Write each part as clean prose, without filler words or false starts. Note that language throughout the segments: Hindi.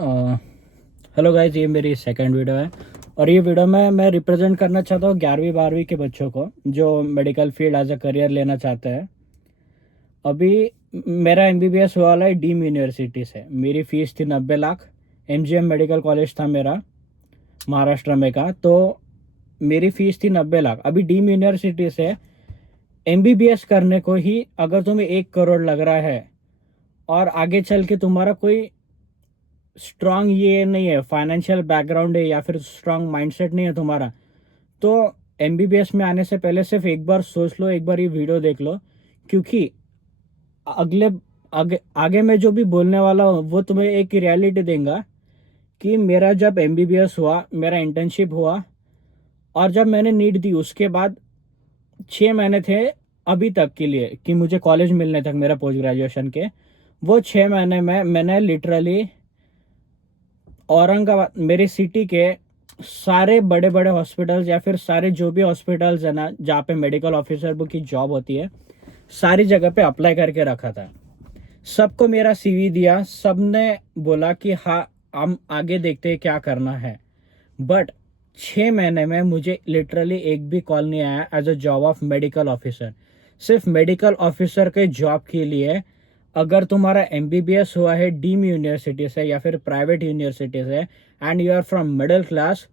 हेलो गाइज, ये मेरी सेकंड वीडियो है। और ये वीडियो में मैं रिप्रेजेंट करना चाहता हूँ 11वीं 12वीं के बच्चों को जो medical field as a career लेना चाहते हैं। अभी मेरा एमबीबीएस हुआ वाला है डीम यूनिवर्सिटी से। मेरी फ़ीस थी 90 लाख। एमजीएम मेडिकल कॉलेज था मेरा, महाराष्ट्र में का। तो मेरी फ़ीस थी 90 लाख। अभी डीम यूनिवर्सिटी से एमबीबीएस करने को ही अगर तुम्हें 1 करोड़ लग रहा है और आगे चल के तुम्हारा कोई स्ट्रांग ये नहीं है, फाइनेंशियल बैकग्राउंड है या फिर स्ट्रांग माइंडसेट नहीं है तुम्हारा, तो एमबीबीएस में आने से पहले सिर्फ एक बार सोच लो, एक बार ये वीडियो देख लो। क्योंकि अगले आगे मैं जो भी बोलने वाला हूँ वो तुम्हें एक रियलिटी देगा कि मेरा जब एमबीबीएस हुआ, मेरा इंटर्नशिप हुआ और जब मैंने नीट दी उसके बाद 6 महीने थे अभी तक के लिए कि मुझे कॉलेज मिलने तक मेरा पोस्ट ग्रेजुएशन के। वो 6 महीने में मैंने लिटरली औरंगाबाद मेरी सिटी के सारे बड़े बड़े हॉस्पिटल्स या फिर सारे जो भी हॉस्पिटल्स है ना जहाँ पे मेडिकल ऑफिसर की जॉब होती है, सारी जगह पे अप्लाई करके रखा था। सबको मेरा सीवी दिया, सबने बोला कि हाँ हम आगे देखते हैं क्या करना है। बट 6 महीने में मुझे लिटरली एक भी कॉल नहीं आया as a job of medical officer. सिर्फ मेडिकल ऑफिसर के जॉब के लिए अगर तुम्हारा एमबीबीएस हुआ है डीम यूनिवर्सिटी से या फिर प्राइवेट यूनिवर्सिटी से and you are from middle class,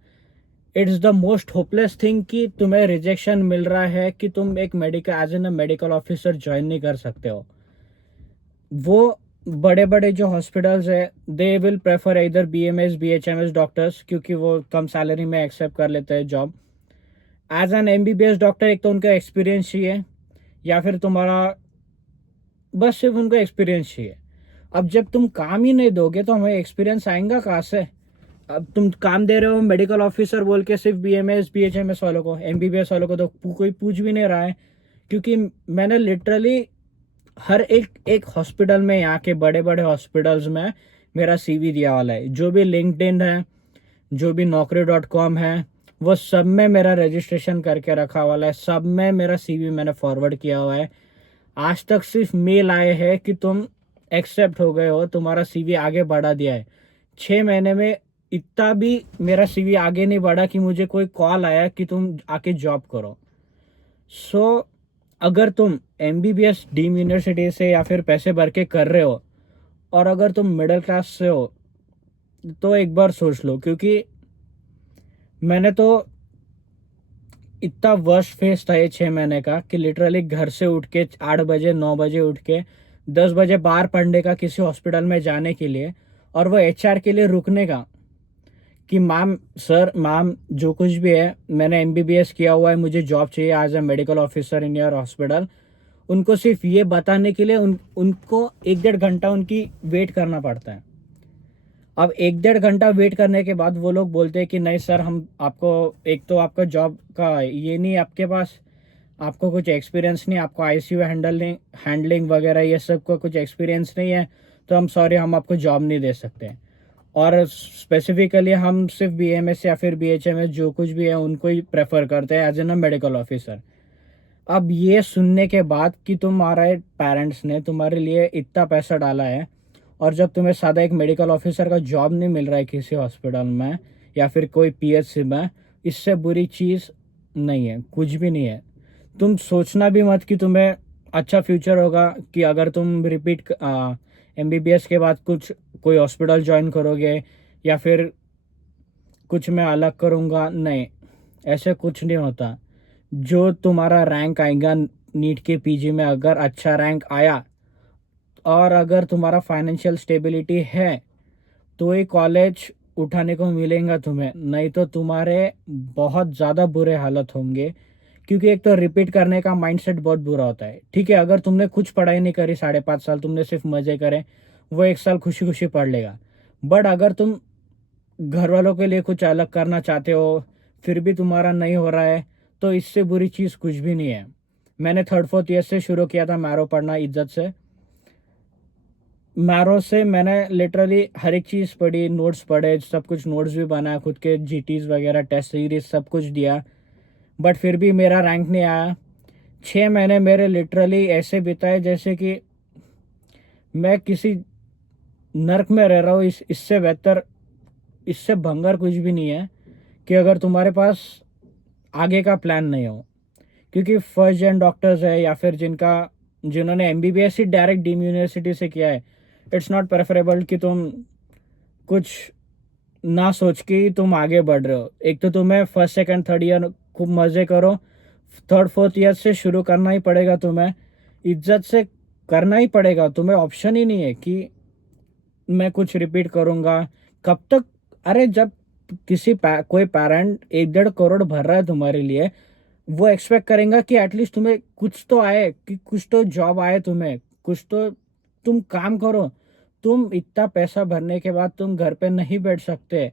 it's the most hopeless thing कि तुम्हें रिजेक्शन मिल रहा है कि तुम एक medical as an medical officer join नहीं कर सकते हो। वो बड़े बड़े जो हॉस्पिटल्स है दे विल प्रेफर इधर बीएमएस बीएचएमएस डॉक्टर्स, क्योंकि वो कम सैलरी में एक्सेप्ट कर लेते हैं job. As an MBBS doctor एक तो उनका एक्सपीरियंस चाहिए या फिर तुम्हारा बस सिर्फ उनको एक्सपीरियंस चाहिए। अब जब तुम काम ही नहीं दोगे तो हमें एक्सपीरियंस आएगा कहाँ से? अब तुम काम दे रहे हो मेडिकल ऑफिसर बोल के सिर्फ बीएमएस बीएचएमएस वालों को, एमबीबीएस वालों को तो कोई पूछ भी नहीं रहा है। क्योंकि मैंने लिटरली हर एक एक हॉस्पिटल में, यहाँ के बड़े बड़े हॉस्पिटल्स में मेरा सीवी दिया वाला है। जो भी लिंक्डइन है, जो भी नौकरी.com है, वो सब में मेरा रजिस्ट्रेशन करके रखा वाला है। सब में मेरा सीवी मैंने फॉरवर्ड किया हुआ है। आज तक सिर्फ मेल आए हैं कि तुम एक्सेप्ट हो गए हो, तुम्हारा सीवी आगे बढ़ा दिया है। 6 महीने में इतना भी मेरा सीवी आगे नहीं बढ़ा कि मुझे कोई कॉल आया कि तुम आके जॉब करो। सो अगर तुम एमबीबीएस डीम यूनिवर्सिटी से या फिर पैसे भर के कर रहे हो और अगर तुम मिडिल क्लास से हो तो एक बार सोच लो। क्योंकि मैंने तो इतना वर्स्ट फेस था ये 6 महीने का कि लिटरली घर से उठ के 8 बजे 9 बजे उठ के 10 बजे बाहर पड़ने का किसी हॉस्पिटल में जाने के लिए, और वो एचआर के लिए रुकने का कि मैम सर मैम जो कुछ भी है मैंने एमबीबीएस किया हुआ है, मुझे जॉब चाहिए as a medical officer in your hospital. उनको सिर्फ ये बताने के लिए उनको 1 1.5 घंटा उनकी वेट करना पड़ता है। अब 1 1.5 घंटा वेट करने के बाद वो लोग बोलते हैं कि नहीं सर, हम आपको, एक तो आपका जॉब का ये नहीं आपके पास, आपको कुछ एक्सपीरियंस नहीं, आपको आईसीयू हैंडलिंग वगैरह ये सब का कुछ एक्सपीरियंस नहीं है, तो हम सॉरी हम आपको जॉब नहीं दे सकते। और स्पेसिफिकली हम सिर्फ बीएमएस या फिर बीएचएमएस जो कुछ भी है उनको ही प्रेफर करते हैं as an a medical officer. अब ये सुनने के बाद कि तुम्हारे पेरेंट्स ने तुम्हारे लिए इतना पैसा डाला है और जब तुम्हें सादा एक मेडिकल ऑफिसर का जॉब नहीं मिल रहा है किसी हॉस्पिटल में या फिर कोई पीएचसी में, इससे बुरी चीज़ नहीं है, कुछ भी नहीं है। तुम सोचना भी मत कि तुम्हें अच्छा फ्यूचर होगा कि अगर तुम रिपीट एमबीबीएस के बाद कुछ कोई हॉस्पिटल ज्वाइन करोगे या फिर कुछ मैं अलग करूँगा। नहीं, ऐसे कुछ नहीं होता। जो तुम्हारा रैंक आएगा नीट के पीजी में, अगर अच्छा रैंक आया और अगर तुम्हारा फाइनेंशियल स्टेबिलिटी है तो ये कॉलेज उठाने को मिलेगा तुम्हें, नहीं तो तुम्हारे बहुत ज़्यादा बुरे हालत होंगे। क्योंकि एक तो रिपीट करने का माइंडसेट बहुत बुरा होता है। ठीक है, अगर तुमने कुछ पढ़ाई नहीं करी 5.5 साल, तुमने सिर्फ मज़े करे, वो 1 साल खुशी खुशी पढ़ लेगा। बट अगर तुम घर वालों के लिए कुछ अलग करना चाहते हो फिर भी तुम्हारा नहीं हो रहा है, तो इससे बुरी चीज़ कुछ भी नहीं है। मैंने 3rd 4th ईयर से शुरू किया था मैरो पढ़ना इज्जत से। मैरो से मैंने लिटरली हर एक चीज़ पढ़ी, नोट्स पढ़े, सब कुछ नोट्स भी बनाया, खुद के जीटीज वगैरह टेस्ट सीरीज सब कुछ दिया। बट फिर भी मेरा रैंक नहीं आया। 6 महीने मेरे लिटरली ऐसे बिताए जैसे कि मैं किसी नर्क में रह रहा हो, इससे बेहतर, इससे भंगर कुछ भी नहीं है कि अगर तुम्हारे पास आगे का प्लान नहीं हो। क्योंकि फर्स्ट जन डॉक्टर्स है या फिर जिन्होंने एमबीबीएस ही डायरेक्ट डीम यूनिवर्सिटी से किया है, इट्स नॉट प्रेफरेबल कि तुम कुछ ना सोच के ही तुम आगे बढ़ रहे हो। एक तो तुम्हें फर्स्ट सेकंड थर्ड ईयर खूब मज़े करो, थर्ड फोर्थ ईयर से शुरू करना ही पड़ेगा तुम्हें, इज्जत से करना ही पड़ेगा, तुम्हें ऑप्शन ही नहीं है कि मैं कुछ रिपीट करूँगा। कब तक? अरे जब कोई पेरेंट 1.5 करोड़ भर रहा है तुम्हारे लिए, वो एक्सपेक्ट करेंगे कि एटलीस्ट तुम्हें कुछ तो आए, कि कुछ तो जॉब आए तुम्हें, कुछ तो तुम काम करो। तुम इतना पैसा भरने के बाद तुम घर पे नहीं बैठ सकते।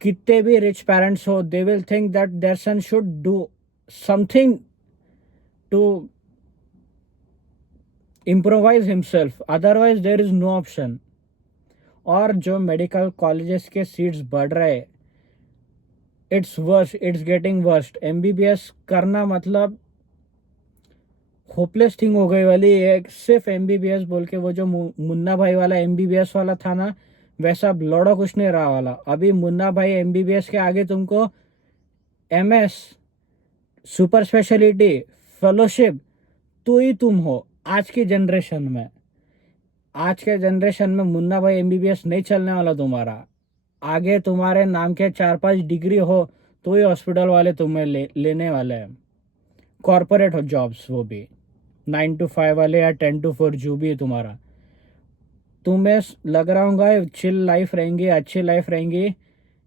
कितने भी रिच पेरेंट्स हो, they will think that their son should do something to improvise himself, otherwise there is no option. और जो मेडिकल कॉलेजेस के सीट्स बढ़ रहे, it's worst, it's getting worst. MBBS करना मतलब होपलेस थिंग हो गई वाली है। सिर्फ एमबीबीएस बोल के, वो जो मुन्ना भाई वाला एमबीबीएस वाला था ना, वैसा अब लौड़ा कुछ नहीं रहा वाला। अभी मुन्ना भाई एमबीबीएस के आगे तुमको एमएस, सुपर स्पेशलिटी, फेलोशिप, तो ही तुम हो आज की जनरेशन में। आज के जनरेशन में मुन्ना भाई एमबीबीएस नहीं चलने वाला तुम्हारा। आगे तुम्हारे नाम के 4-5 डिग्री हो तो ही हॉस्पिटल वाले तुम्हें लेने वाले हैं। कॉरपोरेट हो जॉब्स, वो भी 9 to 5 वाले या 10 to 4, जो भी है तुम्हारा। तुम्हें लग रहा होगा चिल लाइफ रहेंगी, अच्छी लाइफ रहेंगी।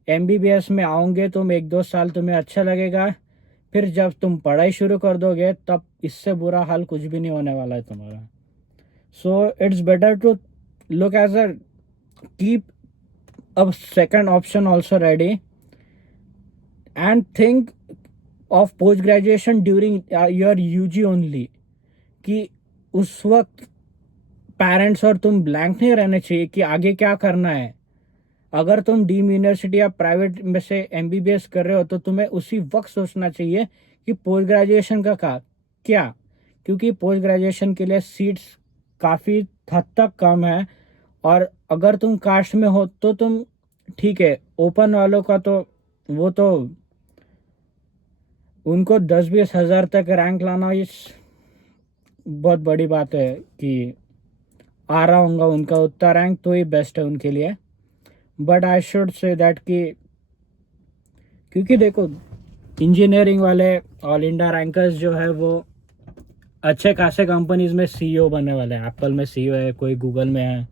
एमबीबीएस में आओगे तुम, 1-2 साल तुम्हें अच्छा लगेगा, फिर जब तुम पढ़ाई शुरू कर दोगे तब इससे बुरा हाल कुछ भी नहीं होने वाला है तुम्हारा। So it's better to look as a keep a second option also ready and think of post graduation during your UG only. कि उस वक्त पेरेंट्स और तुम ब्लैंक नहीं रहने चाहिए कि आगे क्या करना है। अगर तुम डीम यूनिवर्सिटी या प्राइवेट में से एमबीबीएस कर रहे हो तो तुम्हें उसी वक्त सोचना चाहिए कि पोस्ट ग्रेजुएशन का क्या। क्योंकि पोस्ट ग्रेजुएशन के लिए सीट्स काफ़ी हद तक कम है। और अगर तुम कास्ट में हो तो तुम ठीक है, ओपन वालों का तो वो तो उनको 10-20 हज़ार तक रैंक लाना इस बहुत बड़ी बात है कि आ रहा होगा उनका उतना रैंक, तो ही बेस्ट है उनके लिए। But I should say that कि क्योंकि देखो, इंजीनियरिंग वाले ऑल इंडिया रैंकर्स जो है वो अच्छे खासे कंपनीज में सीईओ बनने वाले हैं। एप्पल में सीईओ है, कोई गूगल में है।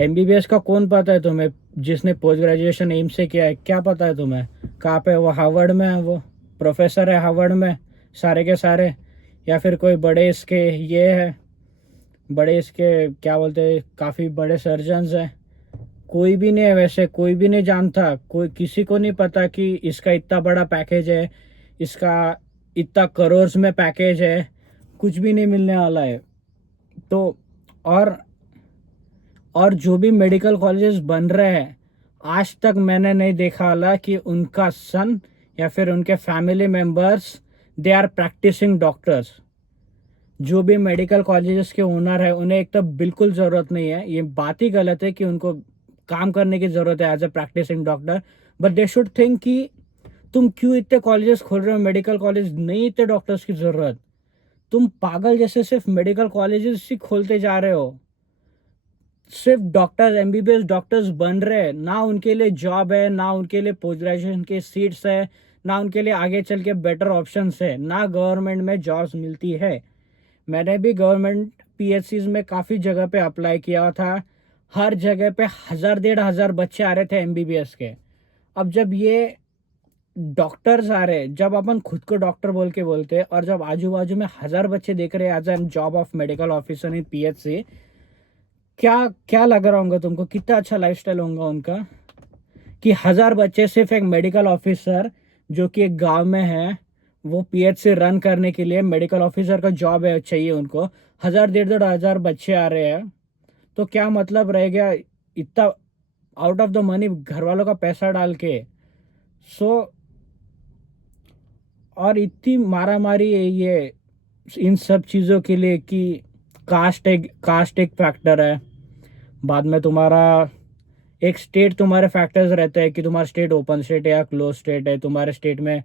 एमबीबीएस का कौन पता है तुम्हें? जिसने पोस्ट ग्रेजुएशन एम से किया है, क्या पता है तुम्हें कहाँ पे? वो हार्वर्ड में है, वो प्रोफेसर है हार्वर्ड में सारे के सारे। या फिर कोई बड़े इसके ये है, बड़े इसके क्या बोलते हैं, काफ़ी बड़े सर्जन्स हैं। कोई भी नहीं है वैसे, कोई भी नहीं जानता, कोई किसी को नहीं पता कि इसका इतना बड़ा पैकेज है, इसका इतना करोड़ में पैकेज है। कुछ भी नहीं मिलने वाला है। तो और और जो भी मेडिकल कॉलेजेस बन रहे हैं, आज तक मैंने नहीं देखा वाला कि उनका सन या फिर उनके family members they are practicing doctors. जो भी मेडिकल कॉलेजेस के ओनर है, उन्हें एक तो बिल्कुल ज़रूरत नहीं है, ये बात ही गलत है कि उनको काम करने की ज़रूरत है as a practicing doctor. But they should think कि तुम क्यों इतने कॉलेजेस खोल रहे हो, मेडिकल कॉलेज नहीं इतने डॉक्टर्स की ज़रूरत। तुम पागल जैसे सिर्फ मेडिकल कॉलेजेस ही खोलते जा रहे हो। सिर्फ डॉक्टर्स, एमबीबीएस डॉक्टर्स बन रहे हैं ना, उनके लिए जॉब है ना, उनके लिए पोस्ट ग्रेजुएशन की सीट्स है ना, उनके लिए आगे चल के बेटर ऑप्शंस है ना, गवर्नमेंट में जॉब्स मिलती है। मैंने भी गवर्नमेंट पीएचसीज में काफ़ी जगह पे अप्लाई किया था। हर जगह पे 1,000-1,500 बच्चे आ रहे थे एमबीबीएस के। अब जब ये डॉक्टर्स आ रहे, जब अपन खुद को डॉक्टर बोल के बोलते हैं और जब आजू बाजू में 1,000 बच्चे देख रहे हैं as an job of medical officer in PHC, क्या क्या लग रहा होगा तुमको? कितना अच्छा लाइफस्टाइल होगा उनका कि 1,000 बच्चे सिर्फ एक मेडिकल ऑफिसर जो कि एक गांव में है, वो पीएचसी रन करने के लिए मेडिकल ऑफिसर का जॉब है, चाहिए उनको। 1,000, 1,500 बच्चे आ रहे हैं, तो क्या मतलब रह गया इतना आउट ऑफ द मनी, घर वालों का पैसा डाल के। सो और इतनी मारा मारी है ये इन सब चीज़ों के लिए कि कास्ट एक फैक्टर है। बाद में तुम्हारा एक स्टेट, तुम्हारे फैक्टर्स रहते हैं कि तुम्हारा स्टेट ओपन स्टेट है या क्लोज स्टेट है, तुम्हारे स्टेट में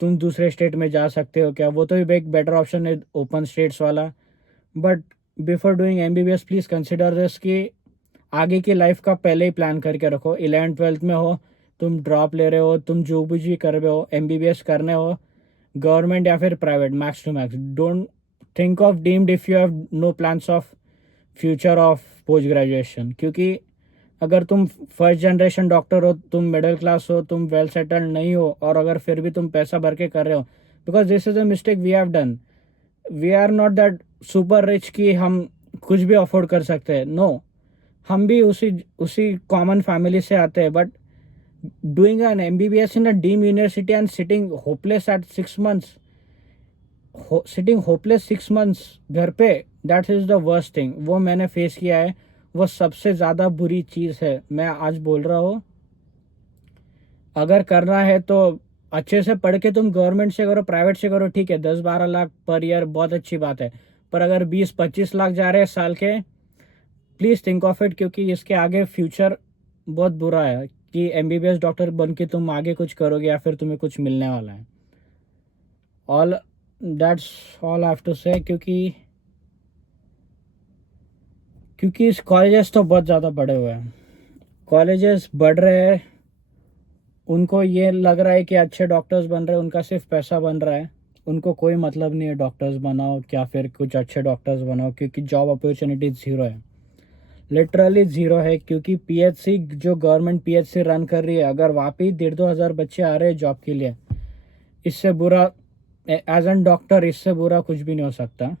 तुम दूसरे स्टेट में जा सकते हो क्या, वो तो एक बेटर ऑप्शन है ओपन स्टेट्स वाला। But before doing MBBS please consider this कि आगे की लाइफ का पहले ही प्लान करके रखो। 11th 12th में हो, तुम ड्रॉप ले रहे हो, तुम जो कुछ भी कर रहे हो, एमबीबीएस करने हो, गवर्नमेंट या फिर private, max to max don't think of deemed if you have no plans of future of post graduation. क्योंकि अगर तुम फर्स्ट जनरेशन डॉक्टर हो, तुम मिडिल क्लास हो, तुम वेल सेटल्ड नहीं हो, और अगर फिर भी तुम पैसा भर के कर रहे हो, because this is a mistake we have done. We are not that super rich कि हम कुछ भी अफोर्ड कर सकते हैं, नो। हम भी उसी उसी कॉमन फैमिली से आते हैं, but doing an MBBS in a deem university and sitting hopeless at 6 months, sitting hopeless 6 months घर पे, that is the worst thing. वो मैंने फेस किया है, वो सबसे ज़्यादा बुरी चीज़ है। मैं आज बोल रहा हूँ, अगर करना है तो अच्छे से पढ़ के तुम गवर्नमेंट से करो, प्राइवेट से करो, ठीक है, 10-12 लाख पर ईयर बहुत अच्छी बात है। पर अगर 20-25 लाख जा रहे हैं साल के, प्लीज़ थिंक ऑफ इट, क्योंकि इसके आगे फ्यूचर बहुत बुरा है कि एमबीबीएस डॉक्टर बन के तुम आगे कुछ करोगे या फिर तुम्हें कुछ मिलने वाला है। All that's all I have to say. क्योंकि इस कॉलेजेस तो बहुत ज़्यादा बड़े हुए हैं, कॉलेजेस बढ़ रहे हैं, उनको ये लग रहा है कि अच्छे डॉक्टर्स बन रहे हैं, उनका सिर्फ पैसा बन रहा है, उनको कोई मतलब नहीं है डॉक्टर्स बनाओ क्या फिर कुछ अच्छे डॉक्टर्स बनाओ, क्योंकि जॉब अपॉर्चुनिटी ज़ीरो है, लिटरली ज़ीरो है। क्योंकि पीएचसी, जो गवर्नमेंट पीएचसी रन कर रही है, अगर वहाँ पे 1,500-2,000 बच्चे आ रहे हैं जॉब के लिए, इससे बुरा एज एन डॉक्टर, इससे बुरा कुछ भी नहीं हो सकता।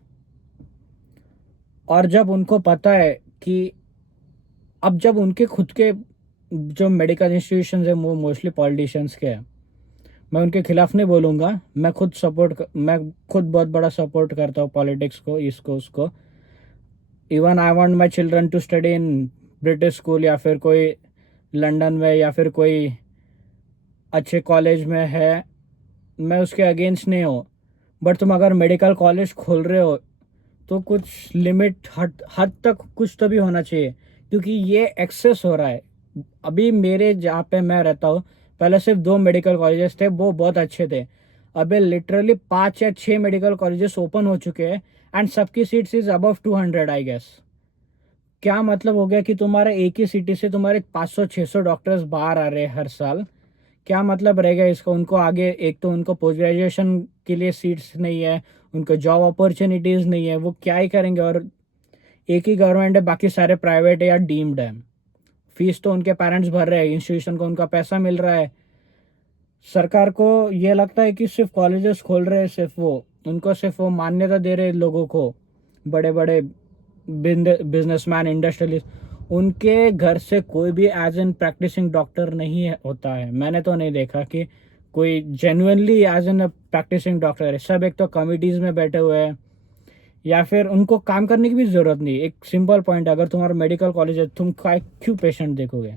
और जब उनको पता है कि अब जब उनके खुद के जो मेडिकल इंस्टीट्यूशन है वो मोस्टली पॉलिटिशियंस के हैं, मैं उनके खिलाफ नहीं बोलूँगा, मैं खुद बहुत बड़ा सपोर्ट करता हूँ पॉलिटिक्स को, इसको उसको। Even I want my children to study in British school या फिर कोई लंदन में या फिर कोई अच्छे कॉलेज में है, मैं उसके अगेंस्ट नहीं हूँ। बट तुम अगर मेडिकल कॉलेज खोल रहे हो तो कुछ लिमिट हद तक कुछ तो भी होना चाहिए, क्योंकि ये एक्सेस हो रहा है। अभी मेरे जहाँ पे मैं रहता हूँ, पहले सिर्फ 2 मेडिकल कॉलेजेस थे, वो बहुत अच्छे थे। अबे लिटरली 5 या 6 मेडिकल कॉलेजेस ओपन हो चुके हैं, एंड सबकी seats is above 200 I guess. क्या मतलब हो गया कि तुम्हारे एक ही सिटी से तुम्हारे 500-600 डॉक्टर्स बाहर आ रहे हैं हर साल। क्या मतलब रहेगा इसका? उनको आगे, एक तो उनको पोस्ट ग्रेजुएशन के लिए सीट्स नहीं है, उनको जॉब अपॉर्चुनिटीज़ नहीं है, वो क्या ही करेंगे? और एक ही गवर्नमेंट है, बाकी सारे प्राइवेट है या डीम्ड है। फीस तो उनके पेरेंट्स भर रहे हैं, इंस्टीट्यूशन को उनका पैसा मिल रहा है। सरकार को ये लगता है कि सिर्फ कॉलेजेस खोल रहे हैं, सिर्फ वो, उनको सिर्फ वो मान्यता दे रहे लोगों को, बड़े बड़े बिजनेसमैन, इंडस्ट्रियलिस्ट, उनके घर से कोई भी एज एन प्रैक्टिसिंग डॉक्टर नहीं होता है। मैंने तो नहीं देखा कि कोई genuinely as an practicing doctor है। सब एक तो कमिटीज़ में बैठे हुए हैं, या फिर उनको काम करने की भी ज़रूरत नहीं। एक सिंपल पॉइंट, अगर तुम्हारा मेडिकल कॉलेज है, तुम क्यों पेशेंट देखोगे?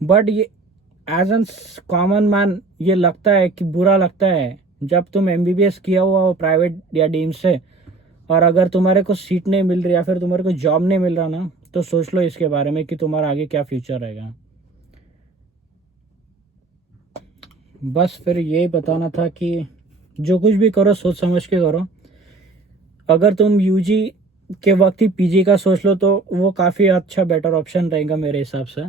बट ये एज एन कॉमन मैन ये लगता है कि बुरा लगता है जब तुम एमबीबीएस किया हुआ हो प्राइवेट या डीम से, और अगर तुम्हारे को सीट नहीं मिल रही या फिर तुम्हारे को जॉब नहीं मिल रहा ना, तो सोच लो इसके बारे में कि तुम्हारा आगे क्या फ्यूचर रहेगा। बस फिर यही बताना था कि जो कुछ भी करो सोच समझ के करो। अगर तुम यूजी के वक्त ही पीजी का सोच लो तो वो काफ़ी अच्छा बेटर ऑप्शन रहेगा मेरे हिसाब से।